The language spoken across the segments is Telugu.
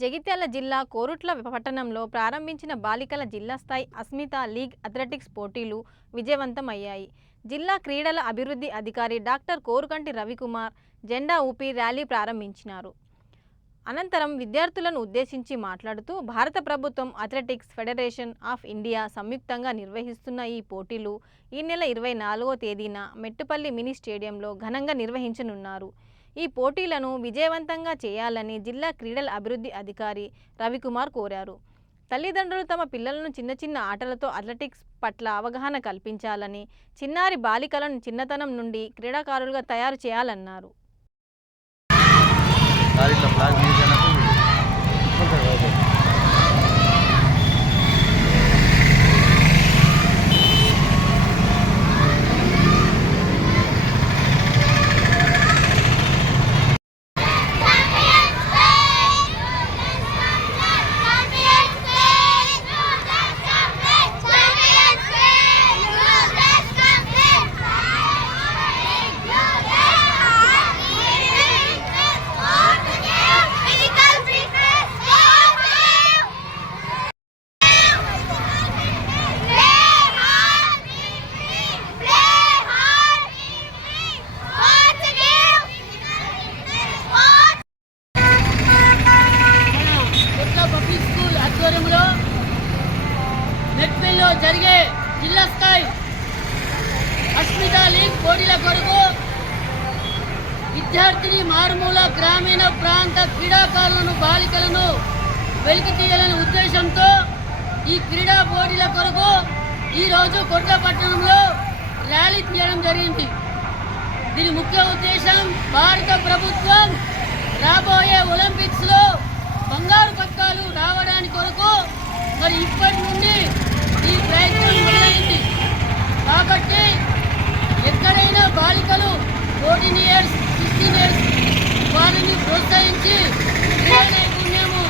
జగిత్యాల జిల్లా కోరుట్ల పట్టణంలో ప్రారంభించిన బాలికల జిల్లా స్థాయి అస్మితా లీగ్ అథ్లెటిక్స్ పోటీలు విజయవంతమయ్యాయి. జిల్లా క్రీడల అభివృద్ధి అధికారి డాక్టర్ కోరుకంటి రవికుమార్ జెండా ఊపి ర్యాలీ ప్రారంభించారు. అనంతరం విద్యార్థులను ఉద్దేశించి మాట్లాడుతూ భారత ప్రభుత్వం అథ్లెటిక్స్ ఫెడరేషన్ ఆఫ్ ఇండియా సంయుక్తంగా నిర్వహిస్తున్న ఈ పోటీలు ఈ నెల 24వ తేదీన మెట్టుపల్లి మినీ స్టేడియంలో ఘనంగా నిర్వహించనున్నారు. ఈ పోటీలను విజయవంతంగా చేయాలని జిల్లా క్రీడల అభివృద్ధి అధికారి రవికుమార్ కోరారు. తల్లిదండ్రులు తమ పిల్లలను చిన్న చిన్న ఆటలతో అథ్లెటిక్స్ పట్ల అవగాహన కల్పించాలని, చిన్నారి బాలికలను చిన్నతనం నుండి క్రీడాకారులుగా తయారు చేయాలన్నారు. మెట్పల్లిలో జరిగే జిల్లా స్థాయి అస్మితా లీగ్ పోటీల కొరకు విద్యార్థిని మారుమూల గ్రామీణ ప్రాంత క్రీడాకారులను బాలికలను వెలికి తీయాలనే ఉద్దేశంతో ఈ క్రీడా పోటీల కొరకు ఈరోజు కోరుట్ల పట్టణంలో ర్యాలీ తీయడం జరిగింది. దీని ముఖ్య ఉద్దేశం భారత ప్రభుత్వం రాబోయే ఒలింపిక్స్లో బంగారు పతకాలు రావడానికి కొరకు మరి ఇప్పటి నుండి ఈ ప్రయత్నం మొదలైంది. కాబట్టి ఎక్కడైనా బాలికలు 14 ఇయర్స్ 16 ఇయర్స్ వారిని ప్రోత్సహించి క్రీడా నైపుణ్యము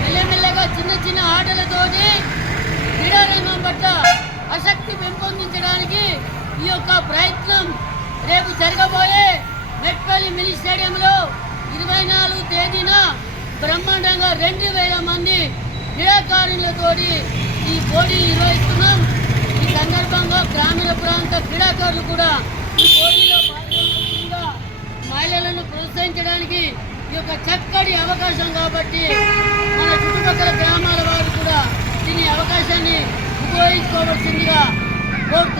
మెల్లమెల్లగా చిన్న చిన్న ఆటలతోటి క్రీడారంగం పట్ల ఆసక్తి పెంపొందించడానికి ఈ యొక్క ప్రయత్నం రేపు జరగబోయే మెట్పల్లి మినీ స్టేడియంలో 24వ తేదీన బ్రహ్మాండంగా 2000 మంది క్రీడాకారులతోటి ఈ పోటీలు నిర్వహిస్తున్నాం. ఈ సందర్భంగా గ్రామీణ ప్రాంత క్రీడాకారులు కూడా ఈ పోటీలో పాల్గొనగా మహిళలను ప్రోత్సహించడానికి ఈ యొక్క చక్కటి అవకాశం కాబట్టి మన చుట్టుపక్కల గ్రామాల వారు కూడా దీని అవకాశాన్ని ఉపయోగించుకోవాల్సిందిగా కోరుతున్నాం.